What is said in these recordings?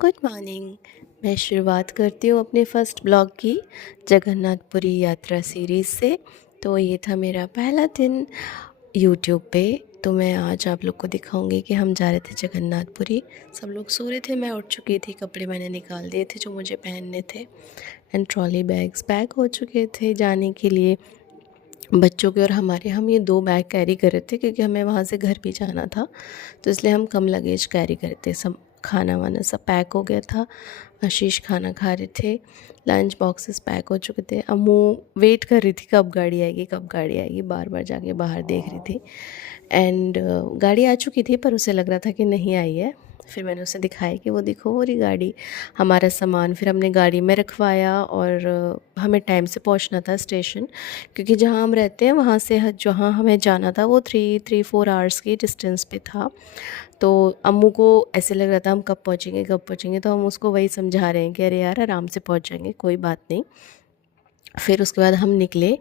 Good morning. मैं शुरुआत करती हूँ अपने फर्स्ट ब्लॉग की जगन्नाथपुरी यात्रा सीरीज़ से। तो ये था मेरा पहला दिन यूट्यूब पे। तो मैं आज आप लोग को दिखाऊंगी कि हम जा रहे थे जगन्नाथपुरी। सब लोग सो रहे थे, मैं उठ चुकी थी, कपड़े मैंने निकाल दिए थे जो मुझे पहनने थे एंड ट्रॉली बैग्स पैक हो चुके थे जाने के लिए बच्चों के और हमारे। हम ये 2 बैग कैरी कर रहे थे क्योंकि हमें वहाँ से घर भी जाना था, तो इसलिए हम कम लगेज कैरी कर रहे थे। सब खाना वाना सब पैक हो गया था। आशीष खाना खा रहे थे, लंच बॉक्सेस पैक हो चुके थे। अम्मू वेट कर रही थी कब गाड़ी आएगी, कब गाड़ी आएगी, बार बार जाके बाहर देख रही थी। एंड गाड़ी आ चुकी थी पर उसे लग रहा था कि नहीं आई है। फिर मैंने उसे दिखाया कि वो देखो वो रही गाड़ी, हमारा सामान। फिर हमने गाड़ी में रखवाया और हमें टाइम से पहुंचना था स्टेशन, क्योंकि जहां हम रहते हैं वहां से जहां हमें जाना था वो 3-4 आवर्स की डिस्टेंस पे था। तो अम्मू को ऐसे लग रहा था हम कब पहुंचेंगे कब पहुंचेंगे, तो हम उसको वही समझा रहे हैं कि अरे यार आराम से पहुंच जाएंगे, कोई बात नहीं। फिर उसके बाद हम निकले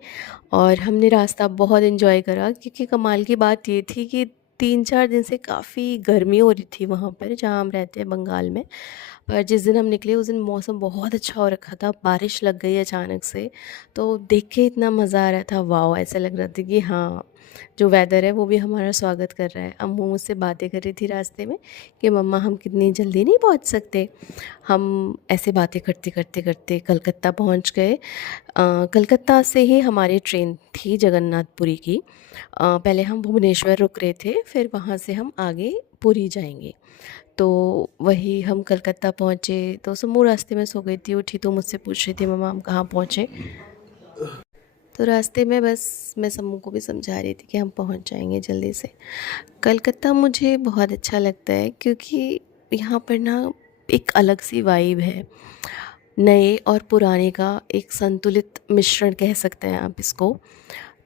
और हमने रास्ता बहुत इन्जॉय करा, क्योंकि कमाल की बात ये थी कि 3-4 दिन से काफ़ी गर्मी हो रही थी वहाँ पर जहाँ हम रहते हैं बंगाल में। पर जिस दिन हम निकले उस दिन मौसम बहुत अच्छा हो रखा था, बारिश लग गई अचानक से। तो देख के इतना मज़ा आ रहा था, वाओ! ऐसा लग रहा था कि हाँ, जो वेदर है वो भी हमारा स्वागत कर रहा है। अम्मू मुझसे बातें कर रही थी रास्ते में कि मम्मा हम कितनी जल्दी नहीं पहुँच सकते। हम ऐसे बातें करते करते करते कलकत्ता पहुँच गए। कलकत्ता से ही हमारी ट्रेन थी जगन्नाथपुरी की। पहले हम भुवनेश्वर रुक रहे थे, फिर वहाँ से हम आगे पुरी जाएंगे। तो वही हम कलकत्ता पहुँचे तो समूह रास्ते में सो गई थी, उठी तो मुझसे पूछ रही थी मम्मा हम कहाँ पहुँचे। तो रास्ते में बस मैं समूह को भी समझा रही थी कि हम पहुँच जाएंगे जल्दी से। कलकत्ता मुझे बहुत अच्छा लगता है क्योंकि यहाँ पर ना एक अलग सी वाइब है, नए और पुराने का एक संतुलित मिश्रण कह सकते हैं आप इसको।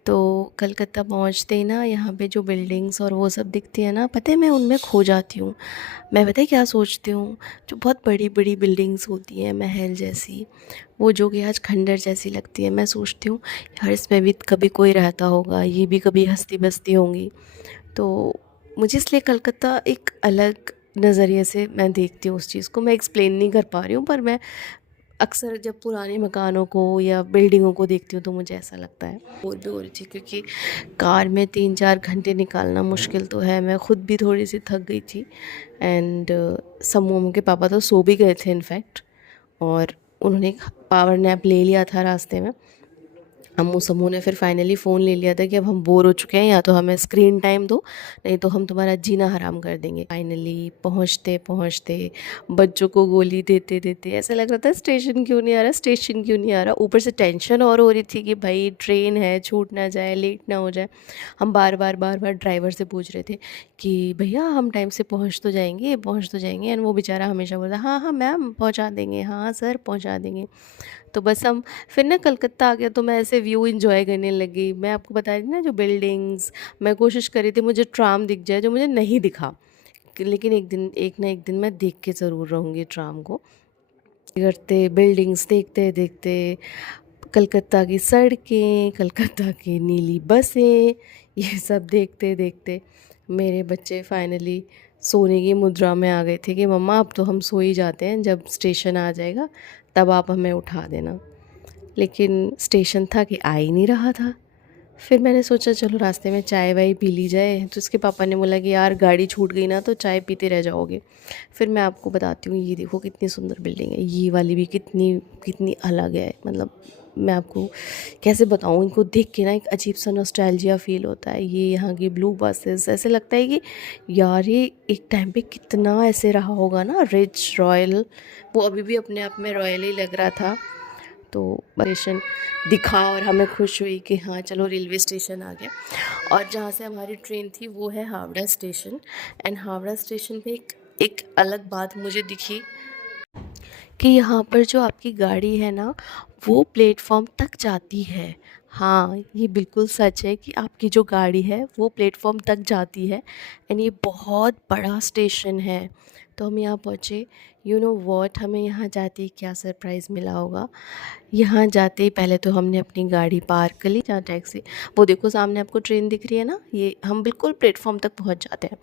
तो कलकत्ता पहुँचते ही ना यहाँ पे जो बिल्डिंग्स और वो सब दिखती है ना, पता है मैं उनमें खो जाती हूँ। मैं पता है क्या सोचती हूँ, जो बहुत बड़ी बड़ी बिल्डिंग्स होती हैं महल जैसी, वो जो कि आज खंडर जैसी लगती है, मैं सोचती हूँ यार इसमें भी कभी कोई रहता होगा, ये भी कभी हंसती बसती होंगी। तो मुझे इसलिए कलकत्ता एक अलग नज़रिए से मैं देखती हूँ उस चीज़ को। मैं एक्सप्लेन नहीं कर पा रही हूँ, पर मैं अक्सर जब पुराने मकानों को या बिल्डिंगों को देखती हूँ तो मुझे ऐसा लगता है। बोर भी हो रही थी क्योंकि कार में 3-4 घंटे निकालना मुश्किल तो है, मैं खुद भी थोड़ी सी थक गई थी। एंड समूह के पापा तो सो भी गए थे इनफैक्ट, और उन्होंने पावर नैप ले लिया था रास्ते में। अम्मू समूह ने फिर फाइनली फ़ोन ले लिया था कि अब हम बोर हो चुके हैं, या तो हमें स्क्रीन टाइम दो, नहीं तो हम तुम्हारा जीना हराम कर देंगे। फाइनली पहुँचते पहुँचते बच्चों को गोली देते देते ऐसा लग रहा था स्टेशन क्यों नहीं आ रहा, स्टेशन क्यों नहीं आ रहा। ऊपर से टेंशन और हो रही थी कि भाई ट्रेन है, छूट ना जाए, लेट ना हो जाए। हम बार बार ड्राइवर से पूछ रहे थे कि भैया हम टाइम से पहुँच तो जाएंगे, पहुँच तो जाएंगे। एंड वो बेचारा हमेशा बोलता हाँ हाँ मैम पहुँचा देंगे, हाँ सर पहुँचा देंगे। तो बस हम फिर ना कलकत्ता आ गया तो मैं ऐसे व्यू एंजॉय करने लगी। मैं आपको बता रही थी ना जो बिल्डिंग्स, मैं कोशिश कर रही थी मुझे ट्राम दिख जाए, जो मुझे नहीं दिखा। लेकिन एक ना एक दिन मैं देख के ज़रूर रहूँगी ट्राम को। करते बिल्डिंग्स देखते देखते कलकत्ता की सड़कें, कलकत्ता की नीली बसें, ये सब देखते देखते मेरे बच्चे फाइनली सोने की मुद्रा में आ गए थे कि मम्मा अब तो हम सो ही जाते हैं, जब स्टेशन आ जाएगा तब आप हमें उठा देना। लेकिन स्टेशन था कि आ ही नहीं रहा था। फिर मैंने सोचा चलो रास्ते में चाय वाय पी ली जाए, तो उसके पापा ने बोला कि यार गाड़ी छूट गई ना तो चाय पीते रह जाओगे। फिर मैं आपको बताती हूँ, ये देखो कितनी सुंदर बिल्डिंग है, ये वाली भी कितनी कितनी अलग है। मतलब मैं आपको कैसे बताऊँ, इनको देख के ना एक अजीब सा नॉस्टैल्जिया फ़ील होता है। ये यहाँ की ब्लू बसेस, ऐसे लगता है कि यार ये एक टाइम पे कितना ऐसे रहा होगा ना, रिच रॉयल। वो अभी भी अपने आप में रॉयल ही लग रहा था। तो स्टेशन दिखा और हमें खुश हुई कि हाँ चलो रेलवे स्टेशन आ गया। और जहाँ से हमारी ट्रेन थी वो है Howrah station. And Howrah station पे एक अलग बात मुझे दिखी कि यहाँ पर जो आपकी गाड़ी है ना वो प्लेटफॉर्म तक जाती है। हाँ ये बिल्कुल सच है कि आपकी जो गाड़ी है वो प्लेटफॉर्म तक जाती है। एंड ये बहुत बड़ा स्टेशन है। तो हम यहाँ पहुँचे, यू नो वॉट, हमें यहाँ जाते ही क्या सरप्राइज़ मिला होगा। यहाँ जाते ही पहले तो हमने अपनी गाड़ी पार्क कर ली जहाँ टैक्सी, वो देखो सामने आपको ट्रेन दिख रही है ना, ये हम बिल्कुल प्लेटफॉर्म तक पहुँच जाते हैं।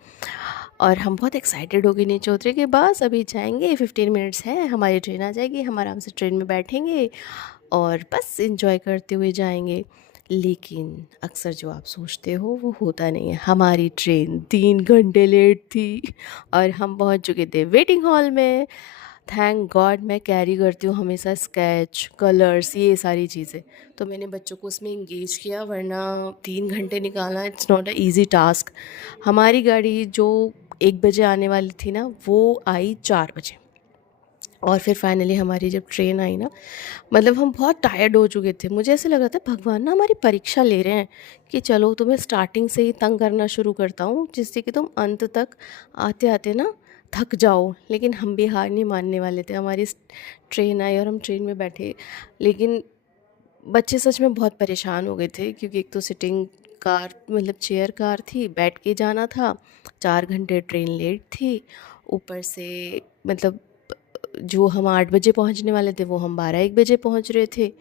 और हम बहुत एक्साइटेड हो गए नीचे उतरे कि बस अभी जाएंगे, 15 मिनट्स हैं, हमारी ट्रेन आ जाएगी, हम आराम से ट्रेन में बैठेंगे और बस इंजॉय करते हुए जाएंगे। लेकिन अक्सर जो आप सोचते हो वो होता नहीं है। हमारी ट्रेन 3 घंटे लेट थी और हम पहुंच चुके थे वेटिंग हॉल में। थैंक गॉड मैं कैरी करती हूँ हमेशा स्केच, कलर्स, ये सारी चीज़ें, तो मैंने बच्चों को उसमें इंगेज किया, वरना 3 घंटे निकालना it's not a easy task. हमारी गाड़ी जो 1 बजे आने वाली थी ना, वो आई 4 बजे। और फिर फाइनली हमारी जब ट्रेन आई ना, मतलब हम बहुत टायर्ड हो चुके थे। मुझे ऐसे लग रहा था भगवान ना हमारी परीक्षा ले रहे हैं कि चलो तुम्हें स्टार्टिंग से ही तंग करना शुरू करता हूँ, जिससे कि तुम अंत तक आते आते ना थक जाओ। लेकिन हम भी हार नहीं मानने वाले थे। हमारी ट्रेन आई और हम ट्रेन में बैठे, लेकिन बच्चे सच में बहुत परेशान हो गए थे, क्योंकि एक तो सिटिंग कार, मतलब चेयर कार थी, बैठ के जाना था, 4 घंटे ट्रेन लेट थी, ऊपर से मतलब जो हम 8 बजे पहुंचने वाले थे वो हम 12-1 बजे पहुंच रहे थे।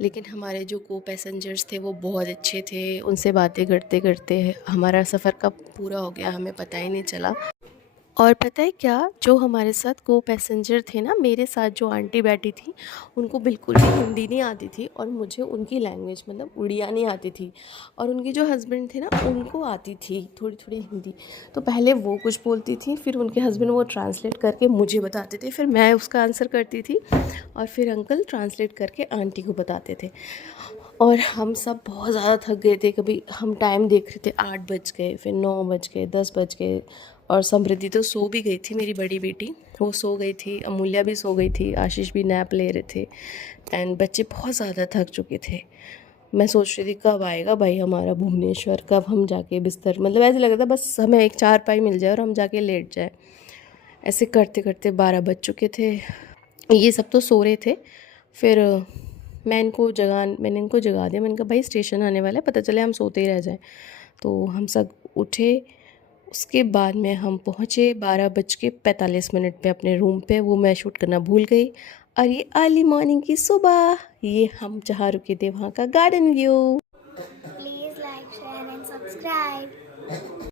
लेकिन हमारे जो को पैसेंजर्स थे वो बहुत अच्छे थे, उनसे बातें करते करते हमारा सफ़र कब पूरा हो गया हमें पता ही नहीं चला। और पता है क्या, जो हमारे साथ को पैसेंजर थे ना, मेरे साथ जो आंटी बैठी थी, उनको बिल्कुल भी हिंदी नहीं आती थी और मुझे उनकी लैंग्वेज मतलब उड़िया नहीं आती थी। और उनके जो हस्बैंड थे ना, उनको आती थी थोड़ी थोड़ी हिंदी। तो पहले वो कुछ बोलती थी, फिर उनके हस्बैंड वो ट्रांसलेट करके मुझे बताते थे, फिर मैं उसका आंसर करती थी, और फिर अंकल ट्रांसलेट करके आंटी को बताते थे। और हम सब बहुत ज़्यादा थक गए थे। कभी हम टाइम देख रहे थे, 8 बज गए, फिर 9 बज गए, 10 बज गए। और समृद्धि तो सो भी गई थी, मेरी बड़ी बेटी वो सो गई थी, अमूल्या भी सो गई थी, आशीष भी नैप ले रहे थे, एंड बच्चे बहुत ज़्यादा थक चुके थे। मैं सोच रही थी कब आएगा भाई हमारा भुवनेश्वर, कब हम जाके बिस्तर, मतलब ऐसे लग रहा था बस हमें एक चारपाई मिल जाए और हम जाके लेट जाए। ऐसे करते करते 12 बज चुके थे। ये सब तो सो रहे थे। फिर मैंने इनको जगा दिया। मैंने कहा भाई स्टेशन आने वाला है, पता चले हम सोते ही रह जाएं। तो हम सब उठे। उसके बाद में हम पहुँचे 12:45 पे अपने रूम पे। वो मैं शूट करना भूल गई। और ये अर्ली मॉर्निंग की सुबह, ये हम जहाँ रुके थे वहाँ का garden view. Please like, share and subscribe.